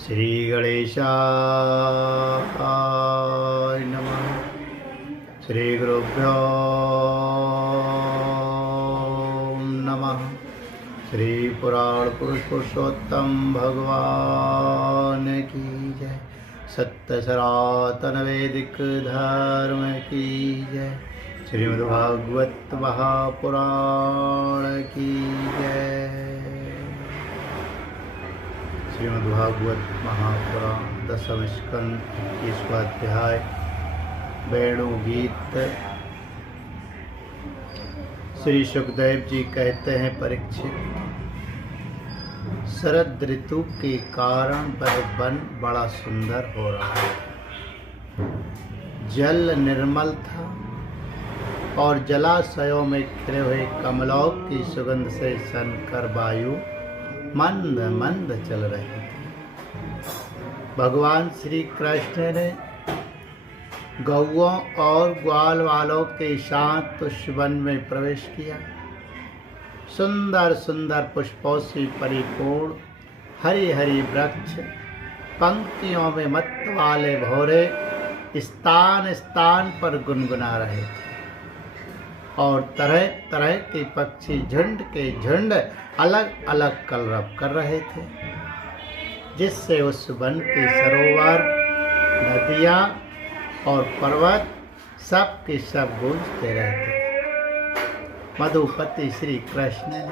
श्री गणेशाय नमः। श्री गुरुभ्यो नमः। श्री पुराण पुरुष पुरुषोत्तम भगवान की जय। सत्य सनातन वैदिक धर्म की जय। श्रीमद्भागवत महापुराण की जय। श्रीमद्भागवत महापुराण दसम स्कंद 21वां अध्याय वेणु गीत। श्री सुखदेव जी कहते हैं, परीक्षित, शरद ऋतु के कारण वह वन बड़ा सुंदर हो रहा है। जल निर्मल था और जलाशयों में खिले हुए कमलों की सुगंध से सनकर वायु मंद मंद चल रही थी। भगवान श्री कृष्ण ने गौओं और ग्वाल वालों के साथ उस वन में प्रवेश किया। सुंदर सुंदर पुष्पों से परिपूर्ण हरी हरी वृक्ष पंक्तियों में मत वाले भौरे स्थान स्थान पर गुनगुना रहे थे और तरह तरह के पक्षी झुंड के झुंड अलग अलग कलरव कर रहे थे, जिससे उस वन के सरोवर, नदियाँ और पर्वत सब के सब गूंजते रहते। मधुपति श्री कृष्ण ने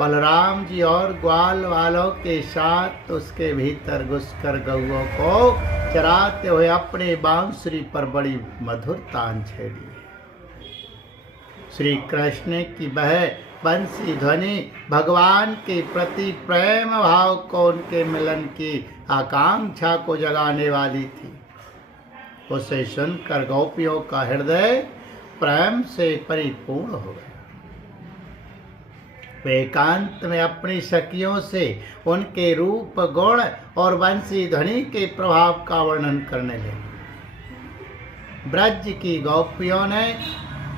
बलराम जी और ग्वाल वालों के साथ उसके भीतर घुसकर गौओं को चराते हुए अपने बांसुरी पर बड़ी मधुर तान छेड़ी। श्री कृष्ण की वह बंसी ध्वनि भगवान के प्रति प्रेम भाव को, उनके मिलन की आकांक्षा को जगाने वाली थी। उसे सुनकर गोपियों का हृदय प्रेम से परिपूर्ण हो गया। वे एकांत में अपनी सखियों से उनके रूप, गुण और बंसी ध्वनि के प्रभाव का वर्णन करने लगे। ब्रज की गोपियों ने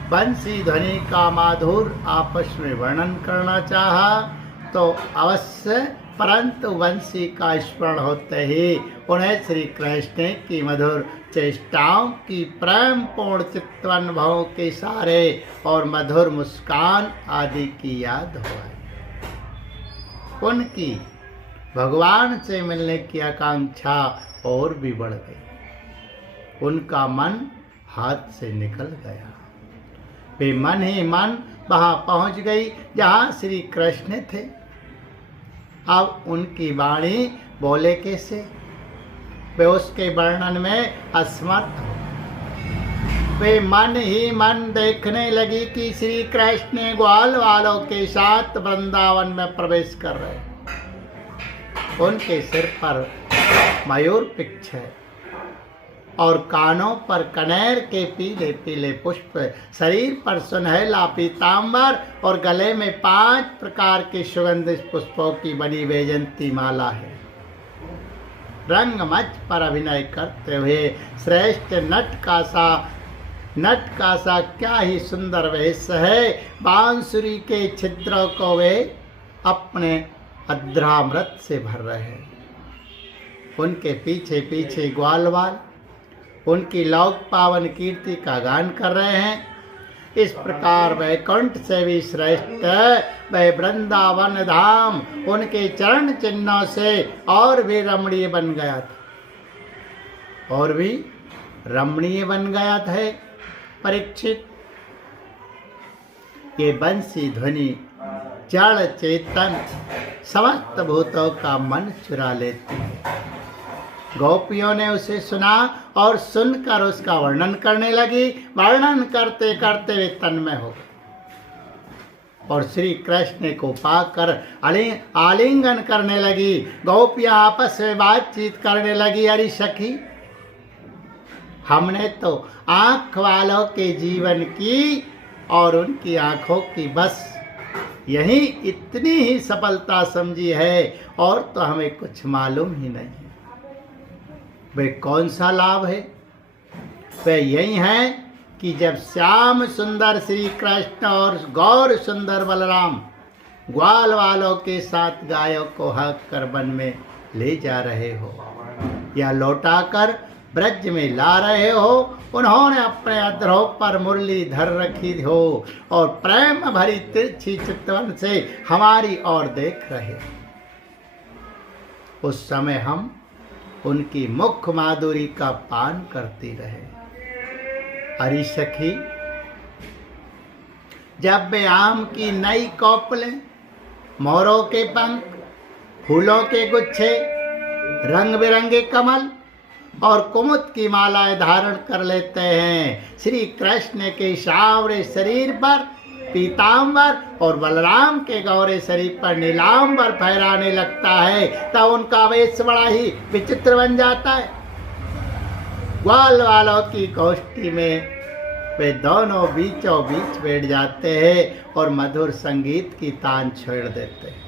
बंसी ध्वनि का माधुर आपस में वर्णन करना चाहा तो अवश्य, परंतु बंसी का स्मरण होते ही उन्हें श्री कृष्ण की मधुर चेष्टाओं की प्रेम पूर्ण चित्तानुभवों के सारे और मधुर मुस्कान आदि की याद हो आई। उनकी भगवान से मिलने की आकांक्षा और भी बढ़ गई। उनका मन हाथ से निकल गया। वे मन ही मन वहां पहुंच गई जहां श्री कृष्ण थे। अब उनकी वाणी बोले कैसे? वे उसके वर्णन में असमर्थ हो। वे मन ही मन देखने लगी कि श्री कृष्ण ग्वाल वालों के साथ वृंदावन में प्रवेश कर रहे। उनके सिर पर मयूर पिच्छ है और कानों पर कनेर के पीले पीले पुष्प, शरीर पर सुनहला पीतांबर और गले में 5 प्रकार के सुगंधित पुष्पों की बनी वैजंती माला है। रंगमंच पर अभिनय करते हुए श्रेष्ठ नट का सा क्या ही सुंदर वेश है। बांसुरी के छिद्रों को वे अपने अध्रामृत से भर रहे हैं। उनके पीछे पीछे ग्वालवाल उनकी लोक पावन कीर्ति का गान कर रहे हैं। इस प्रकार वैकुंठ से भी श्रेष्ठ वह वृंदावन धाम उनके चरण चिन्हों से और भी रमणीय बन गया था। परीक्षित, ये बंसी ध्वनि जड़ चेतन समस्त भूतों का मन चुरा लेती है। गोपियों ने उसे सुना और सुनकर उसका वर्णन करने लगी। वर्णन करते करते वे तन्मय हो गए और श्री कृष्ण को पाकर आलिंगन करने लगी। गोपियां आपस में बातचीत करने लगी। अरे सखी, हमने तो आंख वालों के जीवन की और उनकी आंखों की बस यही इतनी ही सफलता समझी है और तो हमें कुछ मालूम ही नहीं। वे कौन सा लाभ है? वे यही है कि जब श्याम सुंदर श्री कृष्ण और गौर सुंदर बलराम ग्वाल वालों के साथ गायों को हक कर वन में ले जा रहे हो या लौटाकर ब्रज में ला रहे हो। उन्होंने अपने अधरों पर मुरली धर रखी हो और प्रेम भरी तिरछी चितवन से हमारी ओर देख रहे। उस समय हम उनकी मुख माधुरी का पान करती रहे। अरे सखी, जब वे आम की नई कोपलें, मोरों के पंख, फूलों के गुच्छे, रंग बिरंगे कमल और कुमुद की मालाएं धारण कर लेते हैं, श्री कृष्ण के सांवरे शरीर पर पीतांबर और बलराम के गौरे शरीर पर नीलांबर फहराने लगता है, तब उनका वेश बड़ा ही विचित्र बन जाता है। ग्वाल वालों की गोष्ठी में वे दोनों बीचों बीच बैठ जाते हैं और मधुर संगीत की तान छेड़ देते हैं।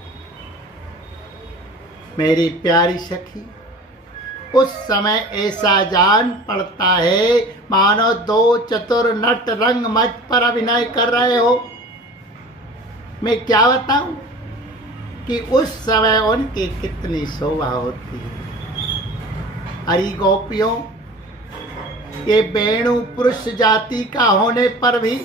मेरी प्यारी सखी, उस समय ऐसा जान पड़ता है मानो दो चतुर नट रंग मंच पर अभिनय कर रहे हो। मैं क्या बताऊं कि उस समय उनकी कितनी शोभा होती है। अरे गोपियों, ये वेणु पुरुष जाति का होने पर भी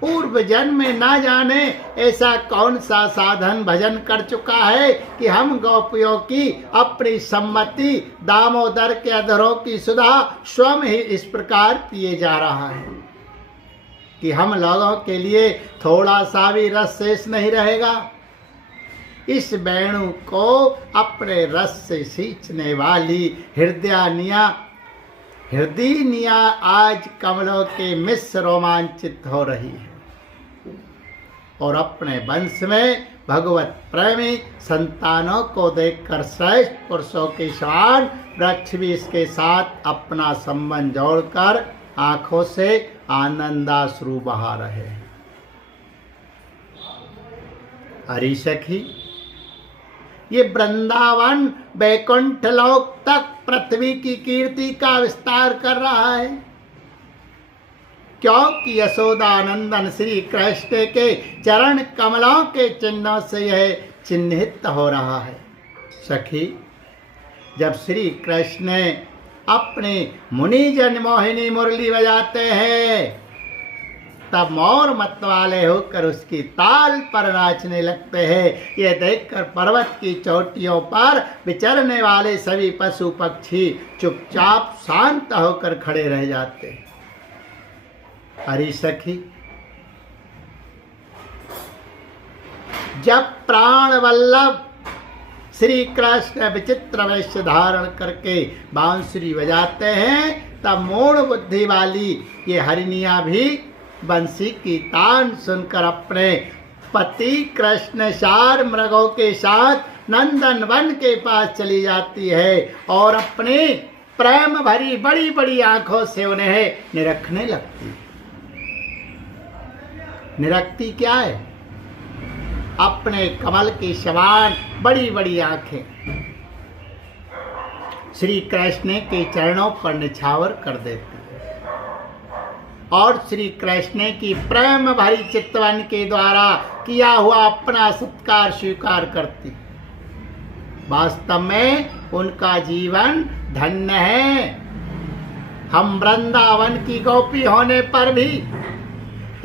पूर्व जन्म में ना जाने ऐसा कौन सा साधन भजन कर चुका है कि हम गोपियों की अपनी सम्मति दामोदर के अधरों की सुधा स्वयं ही इस प्रकार पिए जा रहा है कि हम लोगों के लिए थोड़ा सा भी रस शेष नहीं रहेगा। इस वेणु को अपने रस से सींचने वाली हृदयनिया आज कमलों के मिश्र रोमांचित हो रही है और अपने वंश में भगवत प्रेमी संतानों को देखकर श्रेष्ठ पुरुषों के समान वृक्ष भी इसके साथ अपना संबंध जोड़कर आंखों से आनंदाश्रु बहा रहे। हरि सखी, ये वृंदावन बैकुंठ लोक तक पृथ्वी की कीर्ति का विस्तार कर रहा है, क्योंकि यशोदानंदन श्री कृष्ण के चरण कमलों के चिन्हों से यह चिन्हित हो रहा है। सखी, जब श्री कृष्ण अपने मुनिजन मोहिनी मुरली बजाते हैं तब मोर मत वाले होकर उसकी ताल पर नाचने लगते हैं। यह देखकर पर्वत की चोटियों पर विचरने वाले सभी पशु पक्षी चुपचाप शांत होकर खड़े रह जाते हैं। हरि सखी, जब प्राण वल्लभ श्री कृष्ण विचित्र वेश धारण करके बांसुरी बजाते हैं तब मूढ़ बुद्धि वाली ये हरिणियां भी बंसी की तान सुनकर अपने पति कृष्ण सार मृगों के साथ नंदन वन के पास चली जाती है और अपनी प्रेम भरी बड़ी बड़ी आंखों से उन्हें निरखने लगती। निरखती क्या है? अपने कमल की समान बड़ी बड़ी आंखें श्री कृष्ण के चरणों पर निछावर कर देती और श्री कृष्ण की प्रेम भरी चितवन के द्वारा किया हुआ अपना सत्कार स्वीकार करती। वास्तव में उनका जीवन धन्य है। हम वृंदावन की गोपी होने पर भी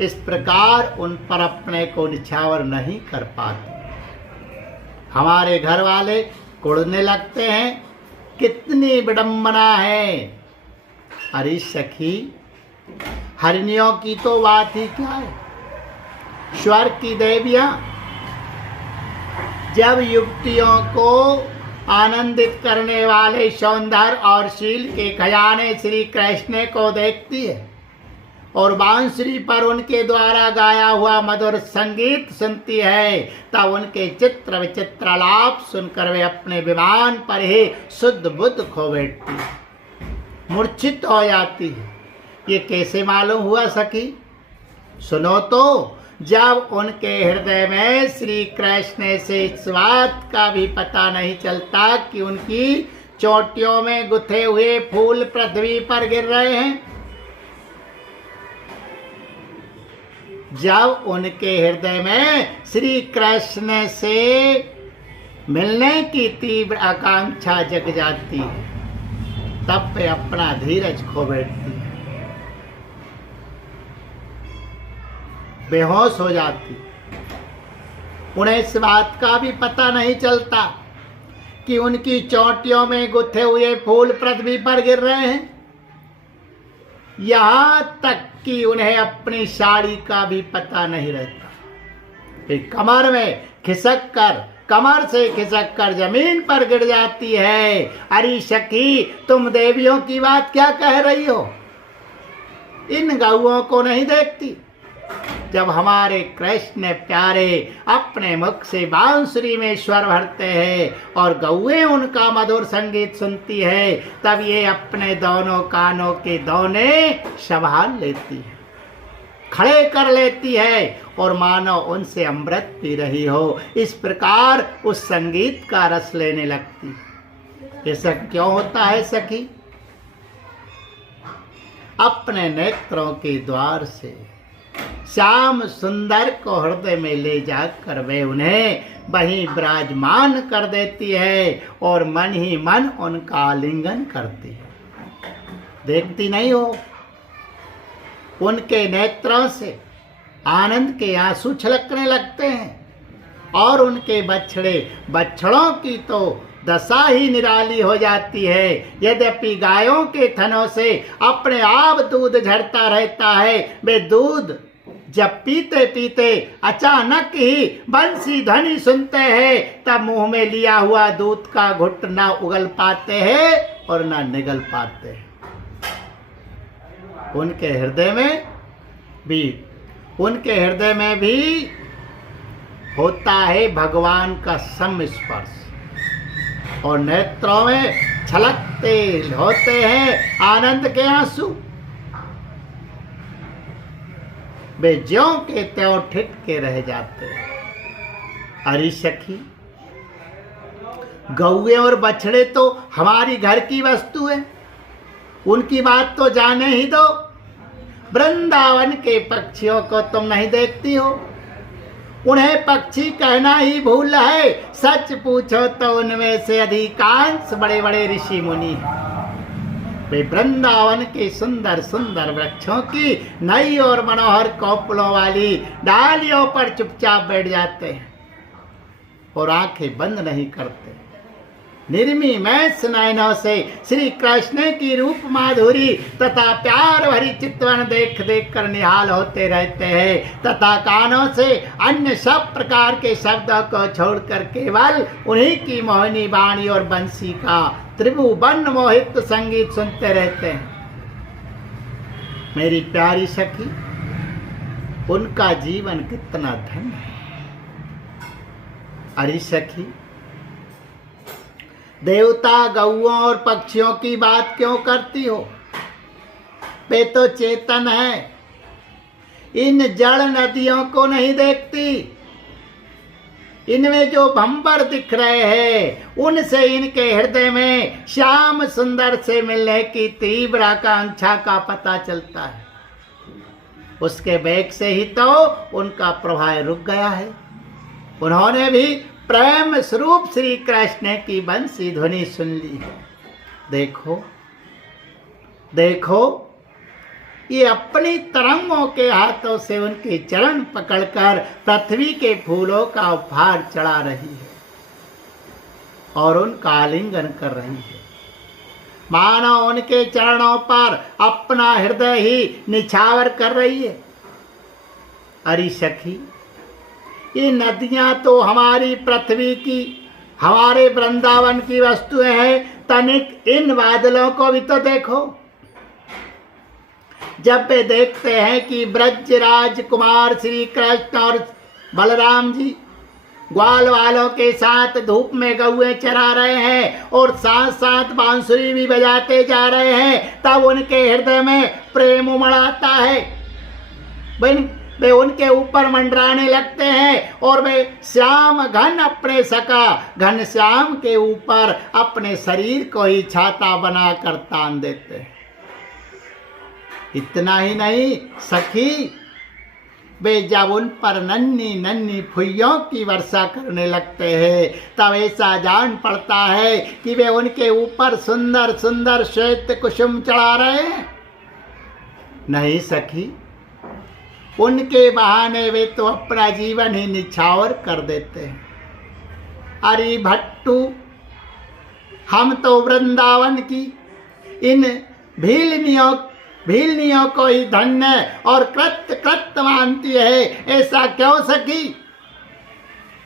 इस प्रकार उन पर अपने को निछावर नहीं कर पाते। हमारे घर वाले कुड़ने लगते हैं, कितनी विडंबना है। अरे सखी, हरिणियों की तो बात ही क्या है। स्वर्ग की देवियां जब युवतियों को आनंदित करने वाले सौंदर्य और शील के खजाने श्री कृष्ण को देखती है और बांसुरी पर उनके द्वारा गाया हुआ मधुर संगीत सुनती है, तब उनके चित्र विचित्र लाभ सुनकर वे अपने विमान पर ही शुद्ध बुद्ध खो बैठती है, मूर्छित हो जाती है। ये कैसे मालूम हुआ सखी? सुनो तो, जब उनके हृदय में श्री कृष्ण से इस बात का भी पता नहीं चलता कि उनकी चोटियों में गुथे हुए फूल पृथ्वी पर गिर रहे हैं, जब उनके हृदय में श्री कृष्ण से मिलने की तीव्र आकांक्षा जग जाती है, तब वे अपना धीरज खो बैठती है, बेहोश हो जाती। उन्हें इस बात का भी पता नहीं चलता कि उनकी चोटियों में गुथे हुए फूल पृथ्वी पर गिर रहे हैं। यहां तक कि उन्हें अपनी साड़ी का भी पता नहीं रहता। फिर कमर से खिसक कर जमीन पर गिर जाती है। अरे सखी, तुम देवियों की बात क्या कह रही हो? इन गौओं को नहीं देखती? जब हमारे कृष्ण प्यारे अपने मुख से बांसुरी में स्वर भरते हैं और गौएं उनका मधुर संगीत सुनती है, तब ये अपने दोनों कानों के दोने संभाल लेती है, खड़े कर लेती है और मानो उनसे अमृत पी रही हो, इस प्रकार उस संगीत का रस लेने लगती। ये सब क्यों होता है सखी? अपने नेत्रों के द्वार से श्याम सुंदर को हृदय में ले जाकर वे उन्हें वहीं विराजमान कर देती है और मन ही मन उनका आलिंगन करती है। देखती नहीं हो? उनके नेत्रों से आनंद के आंसू छलकने लगते हैं और उनके बछड़ों की तो दशा ही निराली हो जाती है। यद्यपि गायों के थनों से अपने आप दूध झरता रहता है, वे दूध जब पीते पीते अचानक ही बंसी ध्वनि सुनते हैं, तब मुंह में लिया हुआ दूध का घुट ना उगल पाते हैं और ना निगल पाते हैं। उनके हृदय में भी होता है भगवान का संस्पर्श और नेत्रों में छलकते होते हैं आनंद के आंसू। वे ज्यों के त्यों ठिठके रह जाते हैं। अरे सखी, गौए और बछड़े तो हमारी घर की वस्तु है, उनकी बात तो जाने ही दो। वृंदावन के पक्षियों को तुम नहीं देखती हो? उन्हें पक्षी कहना ही भूल है। सच पूछो तो उनमें से अधिकांश बड़े बड़े ऋषि मुनि हैं। वे वृंदावन के सुंदर सुंदर वृक्षों की नई और मनोहर कोपलों वाली डालियों पर चुपचाप बैठ जाते हैं और आंखें बंद नहीं करते। निर्मिमेष नयनों से श्री कृष्ण की रूप माधुरी तथा प्यार भरी चितवन देख देख कर निहाल होते रहते हैं तथा कानों से अन्य सब प्रकार के शब्दों को छोड़कर केवल उन्हीं की मोहिनी वाणी और बंसी का त्रिभुवन मोहित संगीत सुनते रहते हैं। मेरी प्यारी सखी, उनका जीवन कितना धन्य है। अरे सखी, देवता गौओं और पक्षियों की बात क्यों करती हो? वे तो चेतन है, इन जड़ नदियों को नहीं देखती। इनमें जो भंवर दिख रहे हैं, उनसे इनके हृदय में श्याम सुंदर से मिलने की तीव्र आकांक्षा का पता चलता है। उसके वेग से ही तो उनका प्रवाह रुक गया है। उन्होंने भी प्रेम स्वरूप श्री कृष्ण की बंसी ध्वनि सुन ली है। देखो देखो, ये अपनी तरंगों के हाथों से उनके चरण पकड़कर पृथ्वी के फूलों का उपहार चढ़ा रही है और उनका आलिंगन कर रही है, मानो उनके चरणों पर अपना हृदय ही निछावर कर रही है। अरे सखी, ये नदियां तो हमारी पृथ्वी की, हमारे वृंदावन की वस्तुएं हैं। तनिक इन बादलों को भी तो देखो। जब वे देखते हैं कि ब्रजराज कुमार श्री कृष्ण और बलराम जी ग्वाल वालों के साथ धूप में गौएं चरा रहे हैं और साथ साथ बांसुरी भी बजाते जा रहे हैं, तब उनके हृदय में प्रेम उमड़ आता है। वे उनके ऊपर मंडराने लगते हैं और वे श्याम घन अपने सका घन श्याम के ऊपर अपने शरीर को ही छाता बनाकर तान देते हैं। इतना ही नहीं सखी, वे जब उन पर नन्ही नन्ही फुइयों की वर्षा करने लगते हैं तब ऐसा जान पड़ता है कि वे उनके ऊपर सुंदर सुंदर श्वेत कुसुम चढ़ा रहे हैं। नहीं सखी, उनके बहाने वे तो अपना जीवन ही निछावर कर देते हैं। अरे भट्टू, हम तो वृंदावन की इन भीलनियों को ही धन्य और कृत्य मानती है। ऐसा क्यों सखी?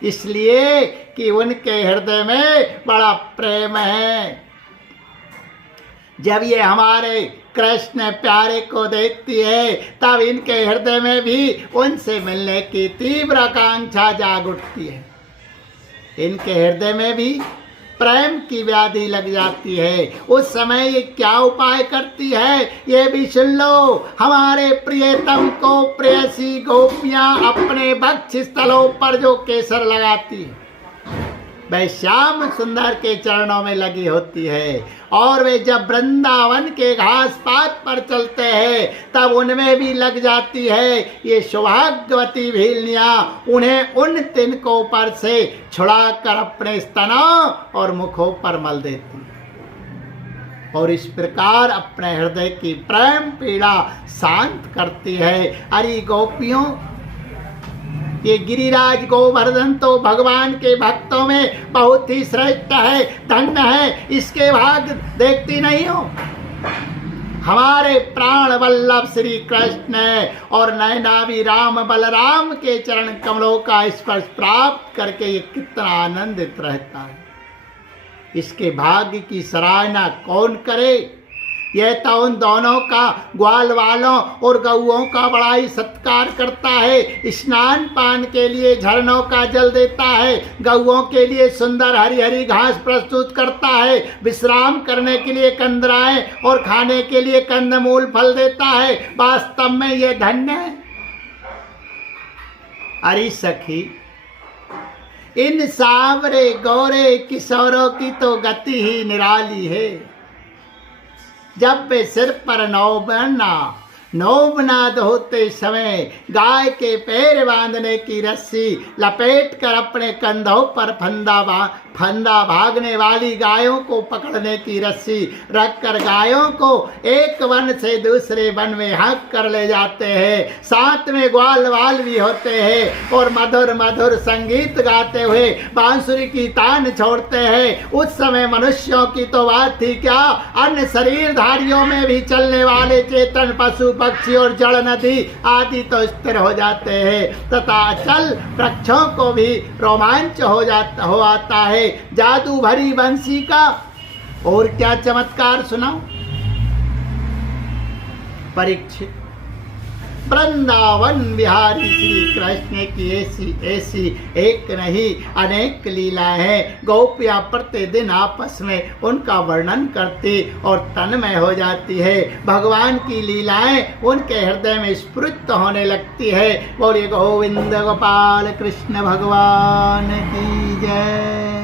इसलिए कि उनके हृदय में बड़ा प्रेम है। जब ये हमारे कृष्ण प्यारे को देखती है तब इनके हृदय में भी उनसे मिलने की तीव्र आकांक्षा जाग उठती है। इनके हृदय में भी प्रेम की व्याधि लग जाती है। उस समय ये क्या उपाय करती है ये भी सुन लो। हमारे प्रियतम को प्रेयसी गोपियां अपने वक्ष स्थलों पर जो केसर लगाती है वह श्याम सुंदर के चरणों में लगी होती है, और वे जब वृंदावन के घास पात पर चलते हैं तब उनमें भी लग जाती है। ये सौभाग्यवती भीलनियां उन्हें उन तिनकों पर से छुड़ाकर अपने स्तनों और मुखों पर मल देती और इस प्रकार अपने हृदय की प्रेम पीड़ा शांत करती है। अरे गोपियों, ये गिरिराज गोवर्धन तो भगवान के भक्तों में बहुत ही श्रेष्ठ है, धन्य है। इसके भाग देखती नहीं हो? हमारे प्राण वल्लभ श्री कृष्ण और नयनावी राम बलराम के चरण कमलों का स्पर्श प्राप्त करके ये कितना आनंदित रहता है। इसके भाग्य की सराहना कौन करे? यह तो उन दोनों का ग्वाल वालों और गौओं का बड़ा ही सत्कार करता है। स्नान पान के लिए झरनों का जल देता है, गौओं के लिए सुंदर हरी हरी घास प्रस्तुत करता है, विश्राम करने के लिए कंदराएं और खाने के लिए कंदमूल फल देता है। वास्तव में यह धन्य है। अरे सखी, इन सांवरे गौरे किशोरों की तो गति ही निराली है। जब वे सिर पर नौबनाद होते समय गाय के पैर बांधने की रस्सी लपेट कर अपने कंधों पर फंदा भागने वाली गायों को पकड़ने की रस्सी रखकर गायों को एक वन से दूसरे वन में हक कर ले जाते हैं। साथ में ग्वाल वाल भी होते हैं और मधुर मधुर संगीत गाते हुए बांसुरी की तान छोड़ते हैं। उस समय मनुष्यों की तो बात थी क्या, अन्य शरीरधारियों में भी चलने वाले चेतन पशु पक्षी और जल नदी आदि तो स्थिर हो जाते हैं तथा अचल वृक्षों को भी रोमांच हो आता है। जादू भरी बंसी का और क्या चमत्कार सुनाओ। परीक्षित, वृंदावन बिहारी श्री कृष्ण की ऐसी एक नहीं अनेक लीलाएं हैं। गोपियां प्रतिदिन आपस में उनका वर्णन करती और तन्मय हो जाती है। भगवान की लीलाएं उनके हृदय में स्फुरित होने लगती है। बोलिए गोविंद गोपाल कृष्ण भगवान की जय।